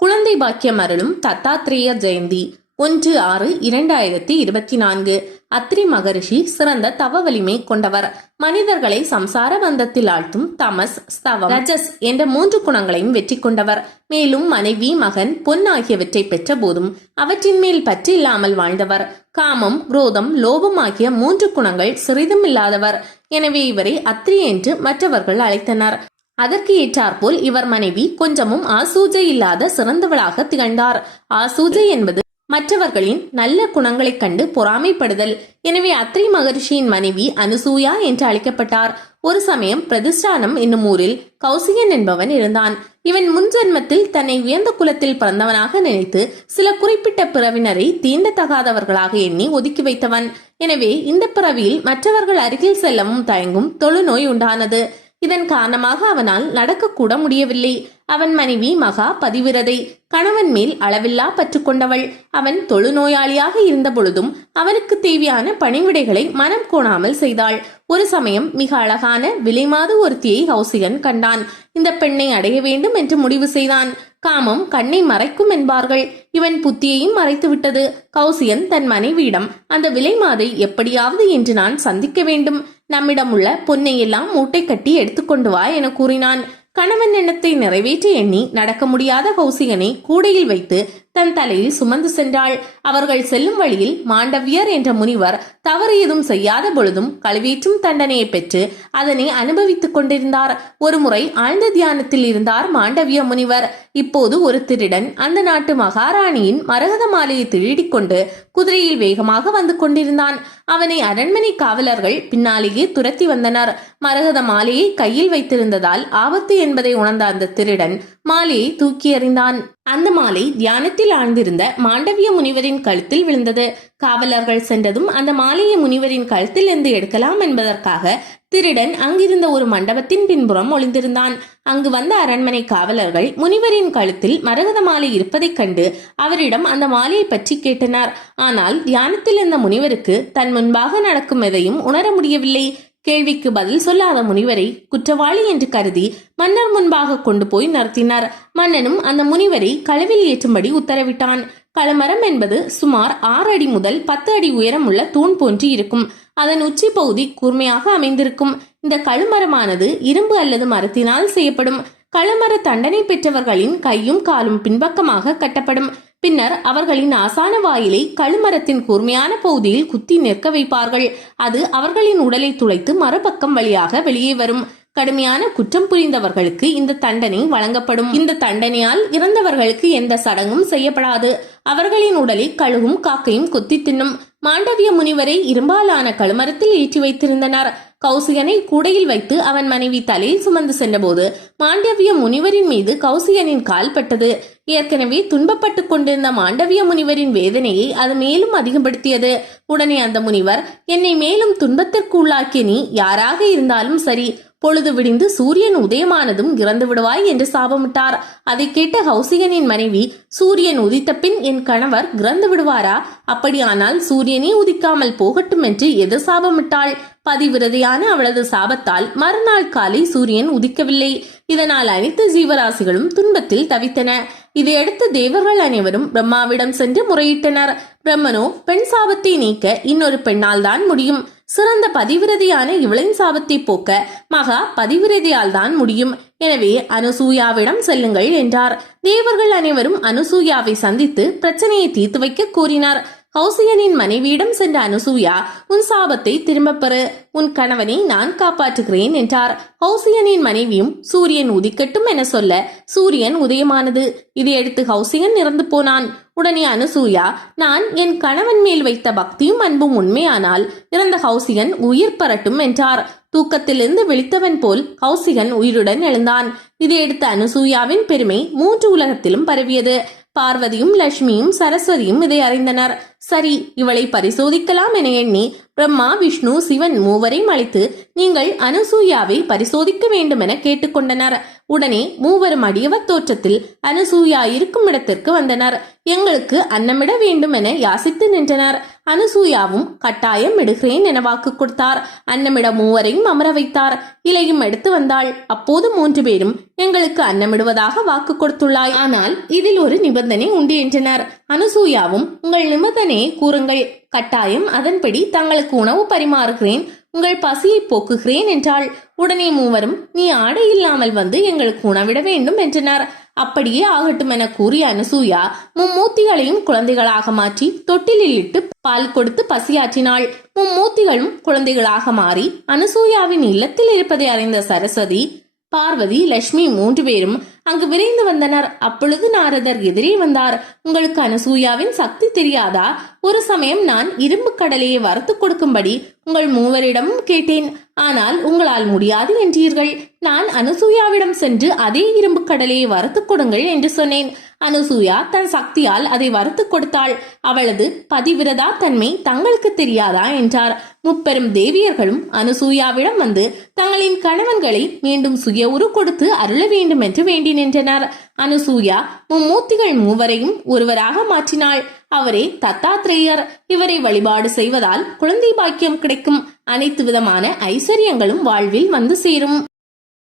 குழந்தை பாக்கியம் அருளும் தத்தாத்ரேய ஜெயந்தி 1/6/2024. அத்ரி மகரிஷி சிறந்த தவ வலிமை கொண்டவர். மனிதர்களை சம்சார பந்தத்தில் ஆழ்த்தும் தமஸ், ஸ்தவம், ரஜஸ் என்ற 3 குணங்களையும் வெற்றி கொண்டவர். மேலும் மனைவி, மகன், பொன் ஆகியவற்றை பெற்ற போதும் அவற்றின் மேல் பற்று இல்லாமல் வாழ்ந்தவர். காமம், குரோதம், லோபம் ஆகிய 3 குணங்கள் சிறிதும் இல்லாதவர். எனவே இவரை அத்ரி என்று மற்றவர்கள் அழைத்தனர். அதற்கு ஏற்றாற்போல் இவர் மனைவி கொஞ்சமும் ஆசூஜை இல்லாத சிறந்தவளாக திகழ்ந்தார். ஆசூஜை என்பது மற்றவர்களின் நல்ல குணங்களைக் கண்டு பொறாமைப்படுதல். எனவே அத்ரி மகரிஷியின் மனைவி அனுசூயா என்று அழைக்கப்பட்டார். ஒரு சமயம் பிரதிஷ்டானம் என்னும் ஊரில் கௌசிகன் என்பவன் இருந்தான். இவன் முன்ஜென்மத்தில் தன்னை உயர்ந்த குலத்தில் பிறந்தவனாக நினைத்து சில குறிப்பிட்ட பிறவினரை தீண்டத்தகாதவர்களாக எண்ணி ஒதுக்கி வைத்தவன். எனவே இந்த பிறவியில் மற்றவர்கள் அருகில் செல்லவும் தயங்கும் தொழுநோய் உண்டானது. இதன் காரணமாக அவனால் நடக்கக்கூட முடியவில்லை. அவன் மனைவி மகா பதிவிரதை, கணவன் மேல் அளவில்லா பற்று கொண்டவள். அவன் தொழுநோயாளியாக இருந்த பொழுதும் அவனுக்கு தேவையான பணிவிடைகளை மனம் கோணாமல் செய்தாள். ஒரு சமயம் மிக அழகான விலைமாது ஒருத்தியை கௌசிகன் கண்டான். இந்த பெண்ணை அடைய வேண்டும் என்று முடிவு செய்தான். காமம் கண்ணை மறைக்கும் என்பார்கள். இவன் புத்தியையும் மறைத்து விட்டது. கௌசிகன் தன் மனைவியிடம், அந்த விலைமாதை எப்படியாவது என்று நான் சந்திக்க வேண்டும். நம்மிடம் உள்ள பொன்னை எல்லாம் மூட்டை கட்டி எடுத்துக்கொண்டு வா என கூறினான். கணவன் எண்ணத்தை நிறைவேற்றி எண்ணி நடக்க முடியாத கௌசிகனை கூடையில் வைத்து தன் தலையில் சுமந்து சென்றாள். அவர்கள் செல்லும் வழியில் மாண்டவியர் என்ற முனிவர் தவறு எதுவும் செய்யாத பொழுதும் கழுவேற்றும் தண்டனையை பெற்று அதனை அனுபவித்துக் கொண்டிருந்தார். ஒருமுறை ஆழ்ந்த தியானத்தில் இருந்தார் மாண்டவிய முனிவர். இப்போது ஒரு திருடன் அந்த நாட்டு மகாராணியின் மரகத மாலையை திருடிக் கொண்டு குதிரையில் வேகமாக வந்து கொண்டிருந்தான். அவனை அரண்மனை காவலர்கள் பின்னாலேயே துரத்தி வந்தனர். மரகத மாலையை கையில் வைத்திருந்ததால் ஆபத்து என்பதை உணர்ந்த அந்த திருடன் மாலையை தூக்கி எறிந்தான். அந்த மாலை தியானத்தில் ஆழ்ந்திருந்த மாண்டவிய முனிவரின் கழுத்தில் விழுந்தது. காவலர்கள் சென்றதும் அந்த மாலையை முனிவரின் கழுத்தில் இருந்து எடுக்கலாம் என்பதற்காக திருடன் அங்கிருந்த ஒரு மண்டபத்தின் பின்புறம் ஒளிந்திருந்தான். அங்கு வந்த அரண்மனை காவலர்கள் முனிவரின் கழுத்தில் மரகத மாலை இருப்பதைக் கண்டு அவரிடம் அந்த மாலையை பற்றி கேட்டனர். ஆனால் தியானத்தில் இருந்த முனிவருக்கு தன் முன்பாக நடக்கும் எதையும் உணர முடியவில்லை. கேள்விக்கு பதில் சொல்லாத முனிவரை குற்றவாளி என்று கருதி மன்னர் முன்பாக கொண்டு போய் நிறுத்தினார். மன்னனும் அந்த முனிவரை களவில் ஏற்றும்படி உத்தரவிட்டான். களமரம் என்பது சுமார் 6 அடி முதல் 10 அடி உயரம் உள்ள தூண் போன்று இருக்கும். அதன் உச்சி பகுதி கூர்மையாக அமைந்திருக்கும். இந்த கழுமரமானது இரும்பு அல்லது மரத்தினால் செய்யப்படும். களமர தண்டனை பெற்றவர்களின் கையும் காலும் பின்பக்கமாக கட்டப்படும். பின்னர் அவர்களின் ஆசான வாயிலை கழுமரத்தின் கூர்மையான பகுதியில் குத்தி நிற்க வைப்பார்கள். அது அவர்களின் உடலை துளைத்து மறுபக்கம் வழியாக வெளியே வரும். கடுமையான குற்றம் புரிந்தவர்களுக்கு இந்த தண்டனை வழங்கப்படும். இந்த தண்டனையால் இறந்தவர்களுக்கு எந்த சடங்கும் செய்யப்படாது. அவர்களின் உடலை கழுகும் காக்கையும் கொத்தி தின்னும். மாண்டவிய முனிவரை இரும்பாலான கழுமரத்தில் ஏற்றி வைத்திருந்தனர். கௌசிகனை கூடையில் வைத்து அவன் மனைவி தலையில் சுமந்து சென்றபோது மாண்டவிய முனிவரின் மீது கௌசிகனின் கால் பட்டது. ஏற்கனவே துன்பப்பட்டு கொண்டிருந்த மாண்டவிய முனிவரின் வேதனையை அது மேலும் அதிகப்படுத்தியது. உடனே அந்த முனிவர், என்னை மேலும் துன்பத்திற்கு உள்ளாக்கிய நீ யாராக இருந்தாலும் சரி, பொழுது விடிந்து சூரியன் உதயமானதும் இறந்து விடுவாய் என்று சாபமிட்டார். அதை கேட்ட கௌசிகனின் மனைவி, சூரியன் உதித்த பின் என் கணவர் இறந்து விடுவாரா? அப்படியானால் சூரியனே உதிக்காமல் போகட்டும் என்று எது சாபமிட்டாள். பதிவிரதையான அவளது சாபத்தால் மறுநாள் காலை சூரியன் உதிக்கவில்லை. இதனால் அனைத்து ஜீவராசிகளும் துன்பத்தில் தவித்தன. இதையடுத்து தேவர்கள் அனைவரும் பிரம்மாவிடம் சென்று முறையிட்டனர். பிரம்மனோ, பெண் சாபத்தை நீக்க இன்னொரு பெண்ணால் தான் முடியும். சிறந்த பதிவிரதையான இவளின் சாபத்தை போக்க மகா பதிவிரதையால் தான் முடியும். எனவே அனுசூயாவிடம் செல்லுங்கள் என்றார். தேவர்கள் அனைவரும் அனுசூயாவை சந்தித்து பிரச்சனையை தீர்த்து வைக்க கூறினார். கௌசிகனின் மனைவியிடம் சென்ற அனுசூயா, உன் சாபத்தை திரும்பப் பெறு, உன் கணவனை நான் காப்பாற்றுகிறேன் என்றார். கௌசிகனின் மனைவியும் சூரியன் உதிக்கட்டும் என சொல்ல சூரியன் உதயமானது. இதையடுத்து கௌசிகன் இறந்து போனான். உடனே அனுசூயா, நான் என் கணவன் மேல் வைத்த பக்தியும் அன்பும் உண்மையானால் இறந்த கௌசிகன் உயிர் பெறட்டும் என்றார். தூக்கத்திலிருந்து விழித்தவன் போல் கௌசிகன் உயிருடன் எழுந்தான். இதையடுத்து அனுசூயாவின் பெருமை 3 உலகத்திலும் பரவியது. பார்வதியும் லட்சுமியும் சரஸ்வதியும் இதை அறிந்தனர். சரி, இவளை பரிசோதிக்கலாம் என எண்ணி பிரம்மா, விஷ்ணு, சிவன் மூவரையும் அழைத்து நீங்கள் அனுசூயாவை பரிசோதிக்க வேண்டும் என கேட்டுக்கொண்டனர். உடனே மூவரும் அடியவர் தோற்றத்தில் அனுசூயா இருக்கும் இடத்திற்கு வந்தனர். எங்களுக்கு அன்னமிட வேண்டும் என யாசித்து நின்றனர். அனுசூயாவும் கட்டாயம் இடுகிறேன் என வாக்கு கொடுத்தார். அன்னமிட மூவரையும் அமர வைத்தார். இலையும் எடுத்து வந்தாள். அப்போது 3 பேரும் எங்களுக்கு அன்னமிடுவதாக வாக்கு கொடுத்துள்ளாய், ஆனால் இதில் ஒரு நிபந்தனை உண்டு என்றனர். அனுசூயாவும் உங்கள் நிபந்தனையை கூறுங்கள், கட்டாயம் அதன்படி தங்களுக்கு உணவு பரிமாறுகிறேன், உங்கள் பசியை போக்குகிறேன் என்றாள். உடனே மூவரும் நீ ஆடை இல்லாமல் வந்து எங்களுக்கு உணவிட வேண்டும் என்றனர். அப்படியே ஆகட்டும் என கூறிய அனுசூயா மும்மூர்த்திகளையும் குழந்தைகளாக மாற்றி தொட்டிலில் இட்டு பால் கொடுத்து பசியாற்றினாள். மும்மூர்த்திகளும் குழந்தைகளாக மாறி அனுசூயாவின் இல்லத்தில் இருப்பதை அறிந்த சரஸ்வதி, பார்வதி, லட்சுமி 3 பேரும் அங்கு விரைந்து வந்தனர். அப்பொழுது நாரதர் எதிரே வந்தார். உங்களுக்கு அனுசூயாவின் சக்தி தெரியாதா? ஒரு சமயம் நான் இரும்பு கடலையை வறுத்து கொடுக்கும்படி உங்கள் மூவரிடமும் கேட்டேன், ஆனால் உங்களால் முடியாது என்றீர்கள். நான் அனுசூயாவிடம் சென்று அதே இரும்பு கடலையை வறுத்து கொடுங்கள் என்று சொன்னேன். அனுசூயா தன் சக்தியால் அதை வறுத்து கொடுத்தாள். அவளது பதிவிரதா தன்மை தங்களுக்கு தெரியாதா என்றார். முப்பெரும் தேவியர்களும் அனுசூயாவிடம் வந்து தங்களின் கணவன்களை மீண்டும் சுய உரு கொடுத்து அருள வேண்டும் என்று வேண்டி நின்றனர். அனுசூயா மும்மூர்த்திகள் மூவரையும் ஒருவராக மாற்றினாள். அவரே தத்தாத்ரேயர். இவரை வழிபாடு செய்வதால் குழந்தை பாக்கியம் கிடைக்கும். அனைத்து விதமான ஐஸ்வர்யங்களும் வாழ்வில் வந்து சேரும்.